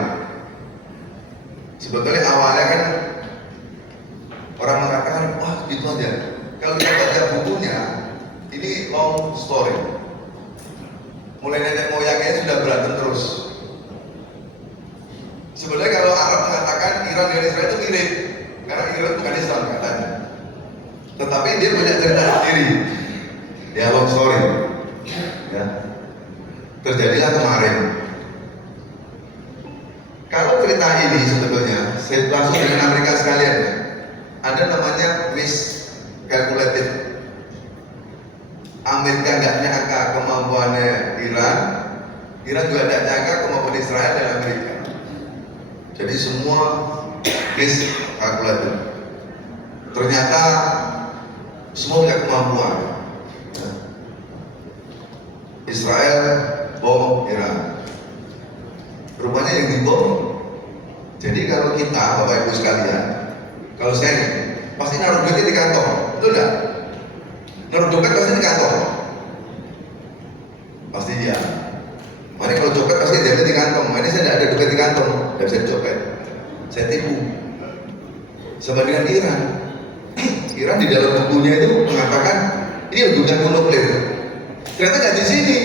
Sebetulnya awalnya kan orang mengatakan, wah gitu aja. Kalau kita baca bukunya, ini long story. Mulai nenek moyangnya sudah berantem terus. Sebenarnya kalau Arab mengatakan Iran dan Israel itu mirip, karena Iran bukan Islam katanya. Tetapi dia punya cerita sendiri. Ya long story. Ya. Terjadilah kemarin. Kalau cerita ini sebetulnya, saya langsung dengan Amerika sekalian ya. Ada namanya miscalculated. Amerika nggak nyangka kemampuannya Iran, Iran juga nggak nyangka kemampuan Israel dan Amerika. Jadi semua miscalculated. Ternyata semua punya kemampuan. Israel bom Iran. Rupanya yang dibom. Jadi kalau kita, Bapak Ibu sekalian, kalau saya nih, pasti naruh duitnya di kantong, betul nggak? Naruh dompet pasti di kantong. Pasti dia. Makanya kalau copet pasti dia di kantong. Makanya saya tidak ada dompet di kantong, tidak bisa dicopet. Saya tipu. Sama dengan Iran. Iran di dalam bukunya itu mengatakan ini bukan nuklir. Ternyata nggak di sini.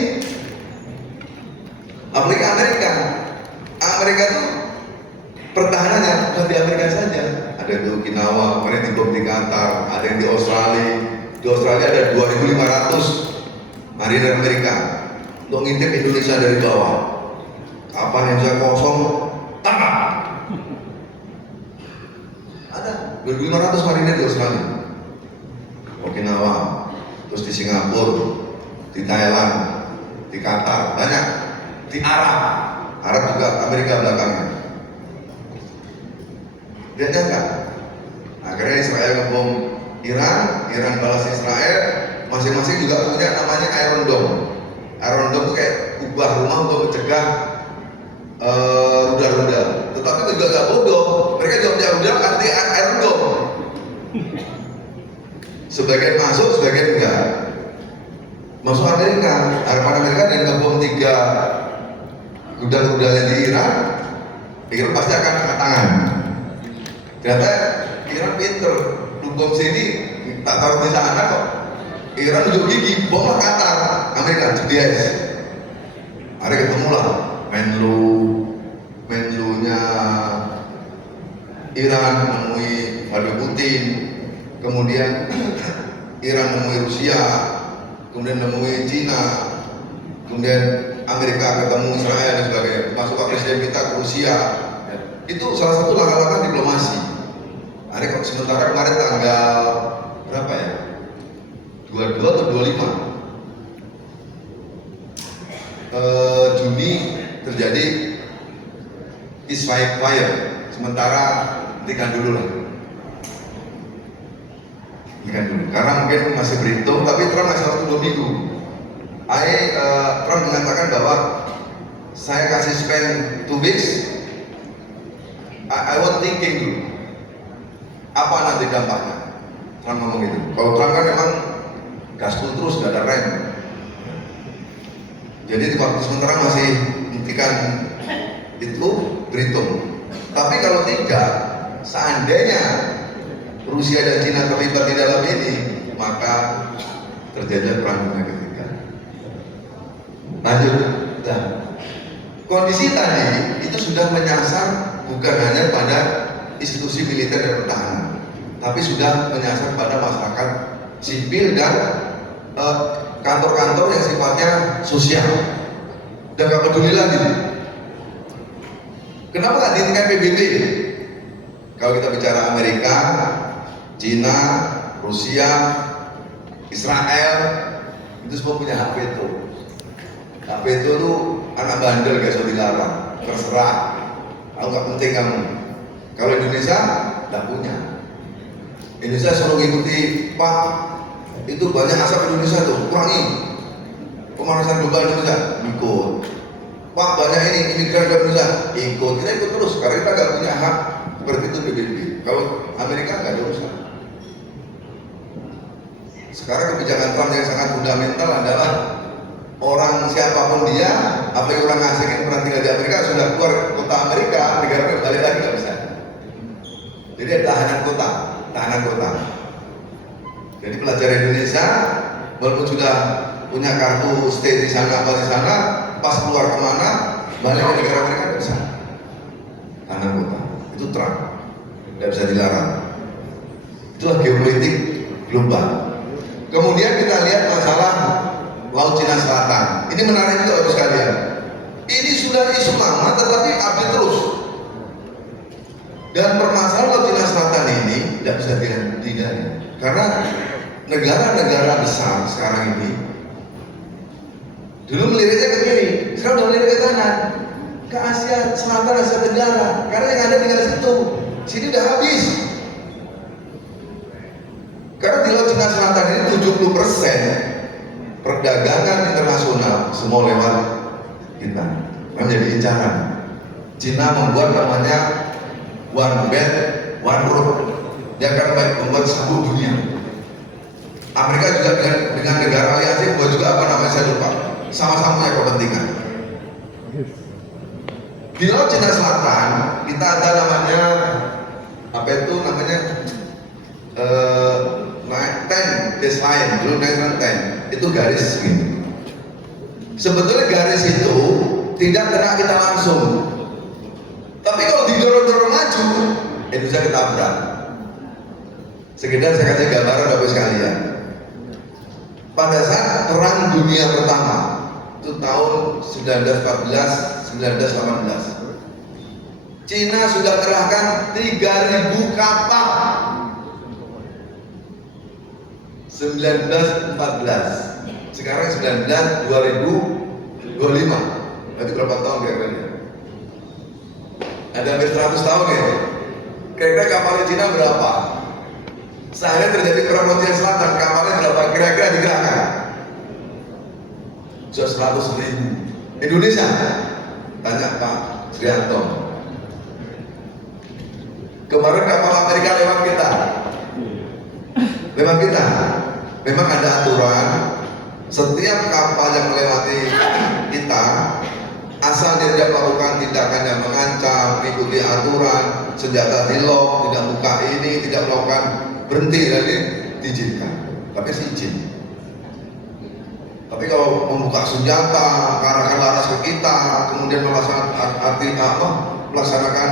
Apalagi Amerika. Amerika tuh pertahanannya bukan di Amerika saja. Ada di Okinawa, kemarin dibom di Qatar, ada yang di Australia. Di Australia ada 2.500 marinir Amerika untuk ngintip Indonesia dari bawah. Kapan Indonesia kosong, tangkap. Ada 2.500 marinir di Australia, Okinawa, terus di Singapura, di Thailand, di Qatar, banyak. Di Arab juga Amerika belakangnya. Dia nyangka. Akhirnya Israel ngebom Iran, Iran balas Israel, masing-masing juga punya namanya Iron Dome. Iron Dome itu kayak kubah rumah untuk mencegah rudal-rudal. Tetapi itu juga gak bodoh, mereka juga punya rudal anti Iron Dome. Sebagian masuk, sebagian enggak. Masuk Amerika, harapan Amerika dan ngebom 3 rudal-rudalnya di Iran, Iran pasti akan angkat tangan. Ternyata Iran pinter. Bom sini tak taruh di sana kok. Iran unjuk gigi, bom Qatar, Amerika CDS. Hari ketemulah Menlunya Iran menemui Vladimir Putin, kemudian Iran menemui Rusia, kemudian menemui Cina, kemudian Amerika ketemu Israel dan sebagainya. Masuk ke presiden kita ke Rusia. Itu salah satu langkah-langkah diplomasi. Hari sementara kemarin tanggal berapa ya? 22 atau 25 Juni terjadi ceasefire. Sementara hentikan dulu lah. Hentikan dulu. Karena mungkin masih berhitung, tapi Trump masih waktu 2 minggu. Trump mengatakan bahwa saya kasih spend 2 weeks. I want thinking dulu. Apa nanti dampaknya? Trump ngomong gitu. Kalau Trump kan memang gaspol terus, gak ada rem. Jadi waktu sementara masih hentikan itu berhitung. Tapi kalau tidak, seandainya Rusia dan Cina terlibat di dalam ini, maka terjadi perang dunia ketiga. Lanjut. Nah, kondisi tadi itu sudah menyasar bukan hanya pada institusi militer dan pertahanan, tapi sudah menyasar pada masyarakat sipil dan kantor-kantor yang sifatnya sosial dan gak peduli lagi. Kenapa nggak dihentikan PBB? Kalau kita bicara Amerika, Cina, Rusia, Israel, itu semua punya hak veto. Hak veto itu anak bandel gak usah dilarang, terserah. Aku nggak penting kamu. Kalau Indonesia nggak punya. Indonesia suruh ngikuti, Pak, itu banyak asap Indonesia tuh, kurangi pemanasan global Indonesia, ikut. Pak, banyak ini imigran dari Indonesia, ikut. Kita ikut terus karena kita nggak punya hak seperti itu PBB. Kalau Amerika nggak ada urusan. Sekarang kebijakan Trump yang sangat fundamental adalah orang siapapun dia, apalagi orang asing yang pernah tinggal di Amerika sudah keluar kota Amerika, negara balik lagi nggak bisa. Jadi ada tahanan kota. Jadi pelajar Indonesia walaupun sudah punya kartu stay di sana apa di sana, pas keluar kemana balik ke negara mereka nggak bisa. Tahanan kota itu Trump, nggak bisa dilarang. Itulah geopolitik global. Kemudian kita lihat masalah Laut Cina Selatan. Ini menarik juga Bapak sekalian. Ini sudah isu lama tetapi update terus. Dan permasalahan Laut Cina Selatan ini tidak bisa dihindari. Karena negara-negara besar sekarang ini dulu meliriknya ke kiri, sekarang udah melirik ke kanan, ke Asia Selatan, Asia Tenggara. Karena yang ada tinggal situ, sini udah habis. Karena di Laut Cina Selatan ini 70% perdagangan internasional semua lewat kita, menjadi incaran. Cina membuat namanya One Belt One Road, dia akan membuat satu dunia. Amerika juga dengan negara aliansi buat juga apa namanya saya lupa, sama-sama punya kepentingan. Di Laut Cina Selatan kita ada namanya apa itu namanya 10 baseline, dulu 10 itu garis ini. Sebetulnya garis itu tidak kena kita langsung, tapi kalau didorong-dorong maju, Indonesia ketabrak. Sekedar saya kasih gambaran Bapak sekalian. Pada saat Perang Dunia Pertama, itu tahun 1914, 1918, Cina sudah kerahkan 3.000 kapal. 1914, sekarang 2025, berarti berapa tahun kira-kira? Ada hampir 100 tahun ya. Kira-kira kapalnya Cina berapa? Sehari terjadi perang Laut Cina Selatan, kapalnya berapa? Kira-kira digerakkan? Sudah 100.000. Indonesia? Tanya Pak Srianto. Kemarin kapal Amerika lewat kita. Lewat kita. Memang ada aturan, setiap kapal yang melewati kita, asal dia tidak melakukan tindakan yang mengancam, mengikuti aturan, senjata dilok, tidak buka ini, tidak melakukan berhenti, jadi diizinkan. Tapi izin. Tapi kalau membuka senjata, arahkan laras ke kita, kemudian melaksanakan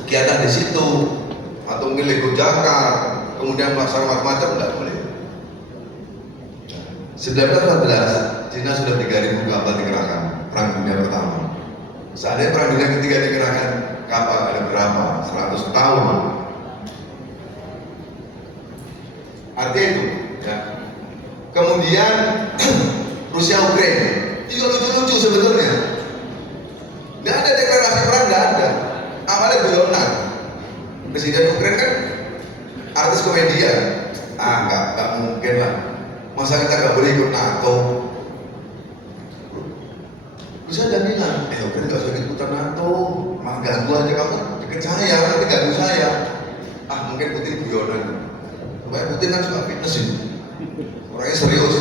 kegiatan di situ, atau mungkin lego jangkar, kemudian melaksanakan macam-macam, tidak boleh. 1914 Cina sudah 3.000 kapal dikerahkan Perang Dunia Pertama. Saatnya Perang Dunia Ketiga dikerahkan kapal ada berapa? 100 tahun. Artinya itu ya. Kemudian Rusia Ukraina juga lucu-lucu sebetulnya. Nggak ada deklarasi perang, nggak ada. Awalnya guyonan. Presiden Ukraina kan artis komedian. Nggak mungkin lah. Masa kita nggak boleh ikut NATO? Bisa ada bilang, Ukraina nggak usah ikut NATO, malah ganggu aja kamu deket saya, nanti ganggu saya. Mungkin Putin guyonan. Supaya Putin kan suka fitness ini. Orangnya serius,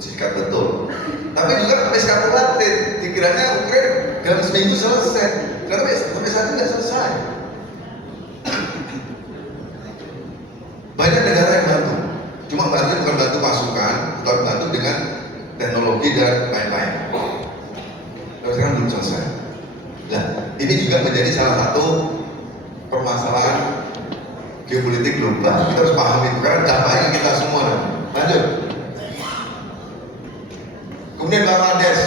sikat betul. Tapi juga sampai kalkulatif, dikiranya Ukraina dalam seminggu selesai. Karena sampai saat ini nggak selesai. Banyak negara yang bantu, cuma bantu bukan bantu pasukan, tapi bantu dengan teknologi dan lain-lain. Tapi sekarang belum selesai. Nah, ini juga menjadi salah satu permasalahan geopolitik global. Kita harus paham itu karena dampaknya kita semua. Lanjut. Kemudian Bangladesh,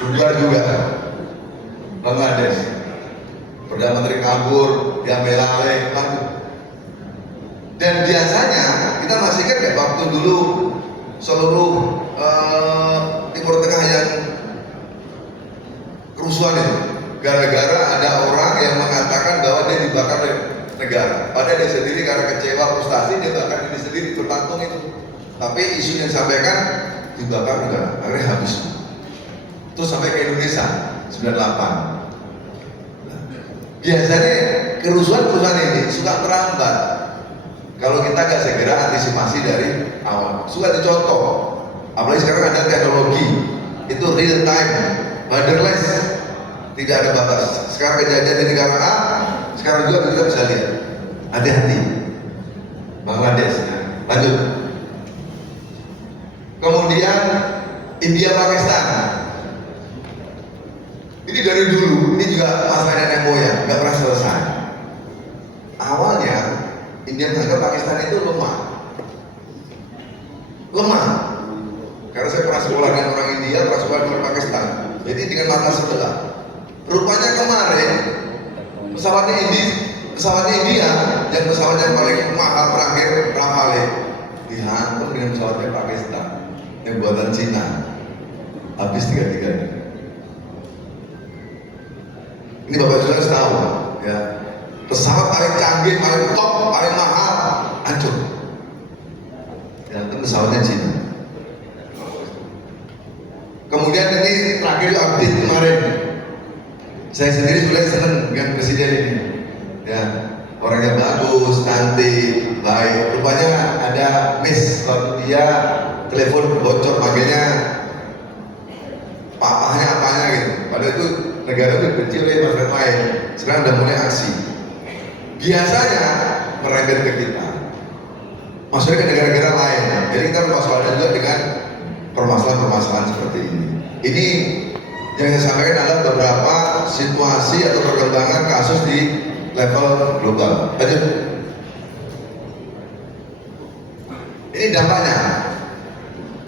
bubar juga. Bangladesh, Perdana Menteri kabur, diambil alih, dan biasanya kita masih kan kayak waktu dulu seluruh Timur Tengah yang kerusuhan itu gara-gara ada orang yang mengatakan bahwa dia dibakar oleh negara, padahal dia sendiri karena kecewa frustasi dia bakar diri sendiri bertantung itu, tapi isu yang disampaikan dibakar negara, akhirnya habis. Terus sampai ke Indonesia 98. Biasanya kerusuhan ini suka terlambat. kalau kita nggak segera antisipasi dari awal. Suka dicontoh, apalagi sekarang ada teknologi itu real time, borderless, tidak ada batas. Sekarang kejadian di negara A, sekarang juga kita bisa lihat. Hati-hati, Bangladesh. Lanjut. Kemudian India Pakistan. Ini dari dulu, ini juga masalah nenek moyang, nggak pernah selesai. Awalnya India menganggap Pakistan itu lemah, karena saya pernah sekolah dengan orang India, pernah sekolah dengan Pakistan, jadi dengan mata sebelah. Rupanya kemarin pesawatnya India yang pesawat yang paling mahal terakhir Rafale dihantam dengan pesawatnya Pakistan yang buatan Cina, habis tiga-tiganya. Ini Bapak Ibu harus tahu ya, pesawat paling canggih, paling top, paling mahal hancur. Yang itu pesawatnya Cina. Kemudian ini terakhir update kemarin. Saya sendiri sebenarnya senang dengan presiden ini. Ya, orangnya bagus, cantik, baik. Rupanya ada miss waktu dia telepon bocor, panggilnya papahnya apanya gitu. Padahal itu negara itu kecil ya masyarakat lain. Sekarang udah mulai aksi. Biasanya merembet ke kita, maksudnya ke negara-negara lain. Jadi kita bermasalah juga dengan permasalahan-permasalahan seperti ini. Ini yang saya sampaikan adalah beberapa situasi atau perkembangan kasus di level global. Lanjut. Ini dampaknya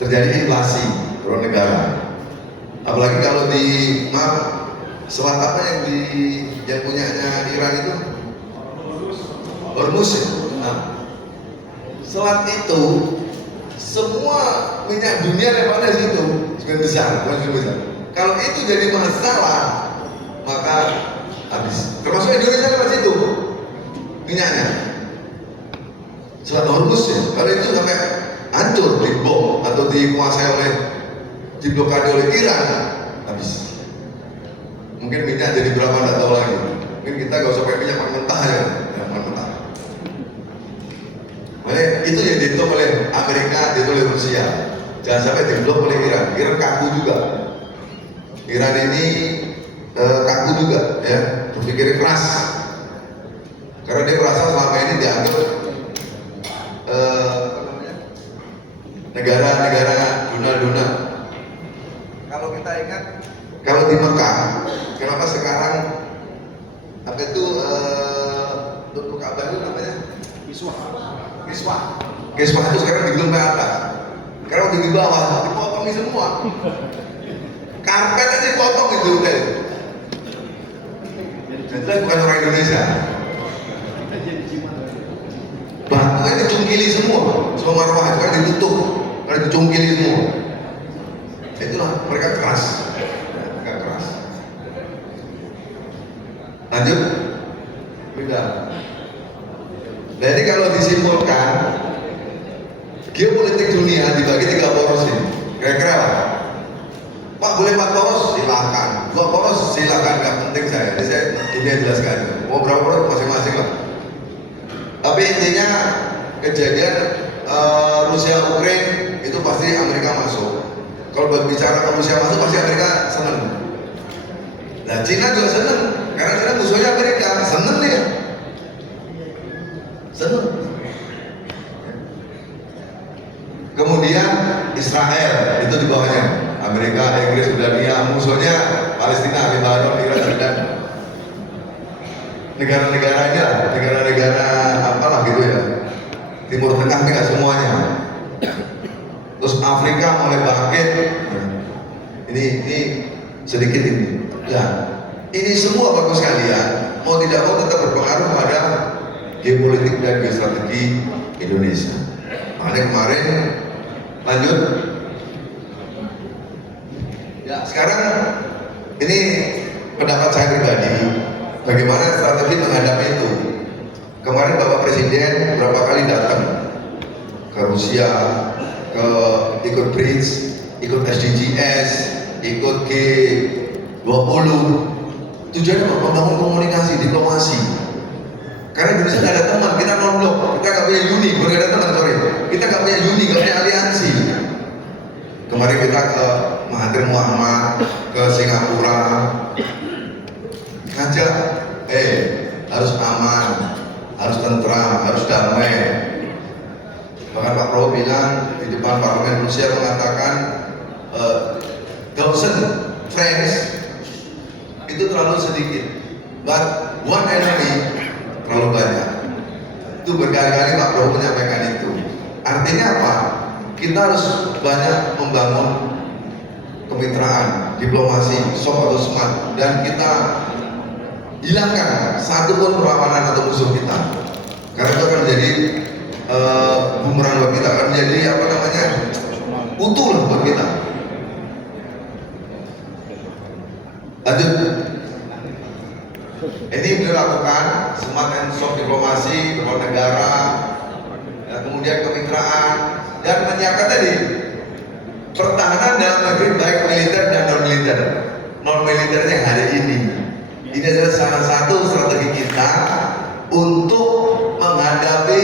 terjadi inflasi turun negara. Apalagi kalau di selat apa yang punyanya Iran itu Hormuz. Nah, selat itu semua minyak dunia levelnya situ sebagian besar. Kalau itu jadi masalah maka habis. Termasuk Indonesia lewat situ minyaknya. Selat Hormuz ya. Kalau itu sampai hancur, dibom atau dikuasai oleh, diblokade oleh Iran, habis. Mungkin minyak jadi berapa nggak tahu lagi. Mungkin kita nggak usah pakai minyak mentah ya, mentah. Makanya itu yang dihitung oleh Amerika, dihitung oleh Rusia. Jangan sampai diblok oleh Iran. Iran kaku juga. Iran ini kaku juga, ya, berpikir keras. Karena dia merasa selama ini dianggap negara-negara duna-duna. Kalau kita ingat, kalau di Mekah, kenapa sekarang apa itu untuk Ka'bah itu namanya? Kiswah itu sekarang digulung ke atas. Kalau di bawah dipotong semua. Karpet aja dipotong itu udah. Jadi bukan orang Indonesia. Batunya dicungkili semua marwah itu kan ditutup, karena dicungkili semua. Itulah mereka keras. Lanjut. Beda. Jadi kalau disimpulkan, geopolitik dunia dibagi 3 poros ini. Kira-kira apa? Pak boleh 4 poros? Silakan. 2 poros? Silakan. Gak penting saya. Jadi saya ini jelaskan. Mau berapa poros masing-masing lah. Tapi intinya kejadian Rusia Ukraina itu pasti Amerika masuk. Kalau berbicara Rusia masuk pasti Amerika seneng. Nah Cina juga seneng. Karena Cina musuhnya Amerika, seneng dia. Seneng. Kemudian Israel itu di bawahnya. Amerika, Inggris, Jordania, musuhnya Palestina, Lebanon, Iran, dan negara-negara ini lah, negara-negara apalah gitu ya. Timur Tengah tidak semuanya. Terus Afrika mulai bangkit. Ini sedikit ini. Ya. Ini semua bagus sekalian, mau tidak mau tetap berpengaruh pada geopolitik dan geostrategi Indonesia. Makanya kemarin lanjut. Ya, sekarang ini pendapat saya pribadi, bagaimana strategi menghadapi itu. Kemarin Bapak Presiden berapa kali datang ke Rusia, ikut BRICS, ikut SDGs, ikut G20. Tujuannya membangun komunikasi, diplomasi. Karena Indonesia nggak ada teman, kita non-blok, kita nggak punya uni, bukan nggak ada teman, sorry. Kita nggak punya uni, nggak punya aliansi. Kemarin kita ke Mahathir Muhammad, ke Singapura, ngajak, harus aman, harus tentram, harus damai. Bahkan Pak Prabowo bilang di depan Parlemen Rusia mengatakan, thousand friends itu terlalu sedikit, but one enemy terlalu banyak. Itu berkali-kali Pak Prabowo menyampaikan itu. Artinya apa? Kita harus banyak membangun kemitraan, diplomasi, soft atau smart, dan kita hilangkan satu pun perlawanan atau musuh kita. Karena itu akan menjadi bumerang buat kita, akan menjadi apa namanya, utuh lah buat kita. Lanjut. Ini beliau lakukan smart and soft diplomasi, berbagai negara, ya, kemudian kemitraan, dan menyiapkan tadi pertahanan dalam negeri baik militer dan non militer. Non militer yang hari ini. Ini adalah salah satu strategi kita untuk menghadapi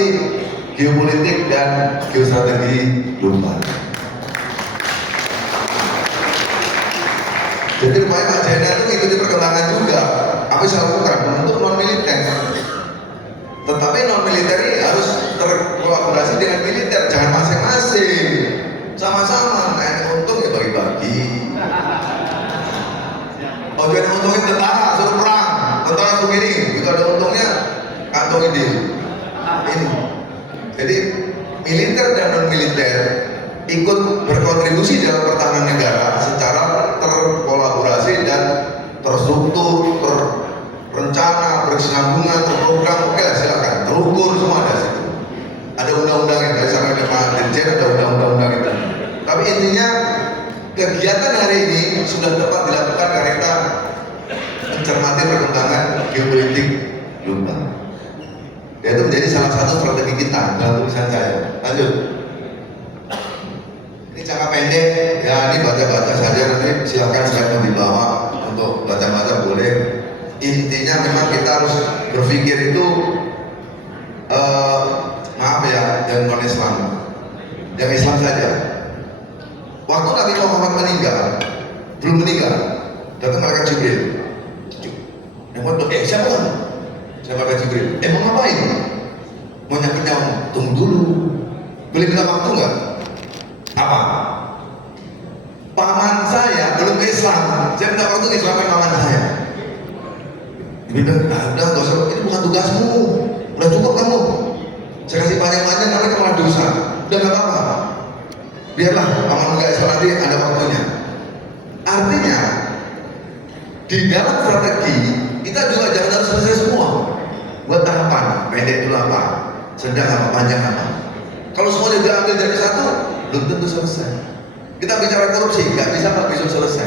geopolitik dan geostrategi global. Jadi rupanya Pak Jena itu mengikuti perkembangan juga. Apa yang saya lakukan untuk non militer. Tetapi non militer ini harus terkolaborasi dengan militer, jangan masing-masing. Sama-sama, nah untung ya bagi-bagi. Oh jadi untungin tentara, suruh perang, tentara suruh gini, itu ada untungnya, kantongin dia. Ini. Jadi militer dan non militer ikut berkontribusi dalam pertahanan negara secara terkolaborasi dan terstruktur, terencana, berkesinambungan, terprogram. Oke lah silakan, terukur semua ada situ. Ada undang-undang yang dari sama dengan Pak Dirjen, ada undang-undang itu. Tapi intinya kegiatan hari ini sudah tepat dilakukan karena kita mencermati perkembangan geopolitik global. Dan itu menjadi salah satu strategi kita dalam tulisan saya. Lanjut. Ini jangka pendek, ya ini baca-baca saja, nanti silakan slide di bawah untuk baca-baca boleh. Intinya memang kita harus berpikir itu maaf ya, yang non Islam, yang Islam saja. Waktu Nabi Muhammad meninggal, belum meninggal, datang malaikat Jibril. Siapa kamu? Saya malaikat Jibril. Mau ngapain? Mau nyakit nyawa? Tunggu dulu. Boleh minta waktu nggak? Apa? Paman saya belum Islam. Saya minta waktu Islamin paman saya. Dia bilang, udah nggak usah. Ini bukan tugasmu. Udah cukup kamu. Saya kasih panjang-panjang nanti kamu ada dosa. Udah nggak apa-apa. Biarlah paman nggak Islam nanti ada waktunya. Artinya di dalam strategi kita juga jangan harus selesai semua. Buat tahapan pendek dulu apa, sedang apa, panjang apa. Kalau semuanya diambil dari satu, belum tentu selesai. Kita bicara korupsi, nggak bisa Pak besok selesai.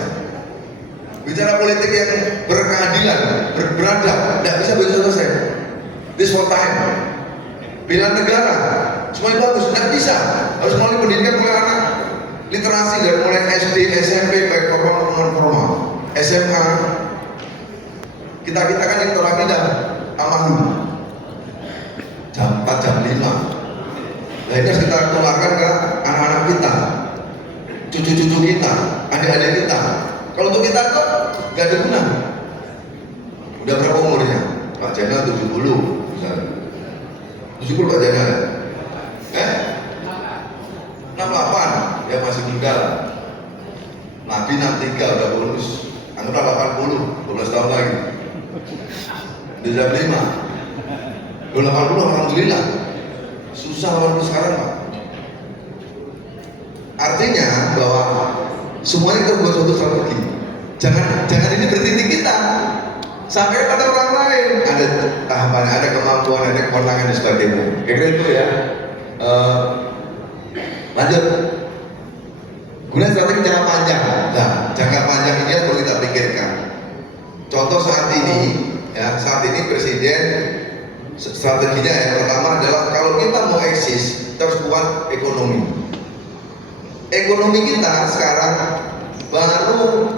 Bicara politik yang berkeadilan, beradab, nggak bisa besok selesai. This for time. Bela negara, semuanya bagus, nggak bisa. Harus melalui pendidikan mulai anak, literasi dari mulai SD, SMP, baik formal maupun non formal, SMA. Kita kan yang terakhir amalu jam 4 jam 5. Nah ini harus kita keluarkan ke anak-anak kita, cucu-cucu kita, adik-adik kita. Kalau untuk kita kok nggak ada guna. Udah berapa umurnya? Pak Jena 70 misalnya. 70 Pak Jena 68 ya masih muda. Nabi 63 udah bonus. Anggaplah 80, 12 tahun lagi. Udah jam 5. 80 alhamdulillah. Susah 80 sekarang Pak. Artinya bahwa semuanya itu buat suatu strategi. Jangan ini berhenti di kita. Sampai pada orang lain ada tahapannya, ada kemampuan, ada kewenangan dan sebagainya. Kira-kira itu ya. Lanjut. Guna strategi jangka panjang. Nah, jangka panjang ini yang perlu kita pikirkan. Contoh saat ini presiden strateginya yang pertama adalah kalau kita mau eksis, kita harus kuat ekonomi. Ekonomi kita sekarang baru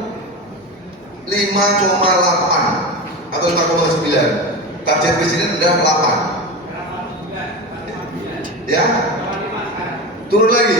5,8 atau 5,9. Target presiden udah 8. Ya, turun lagi.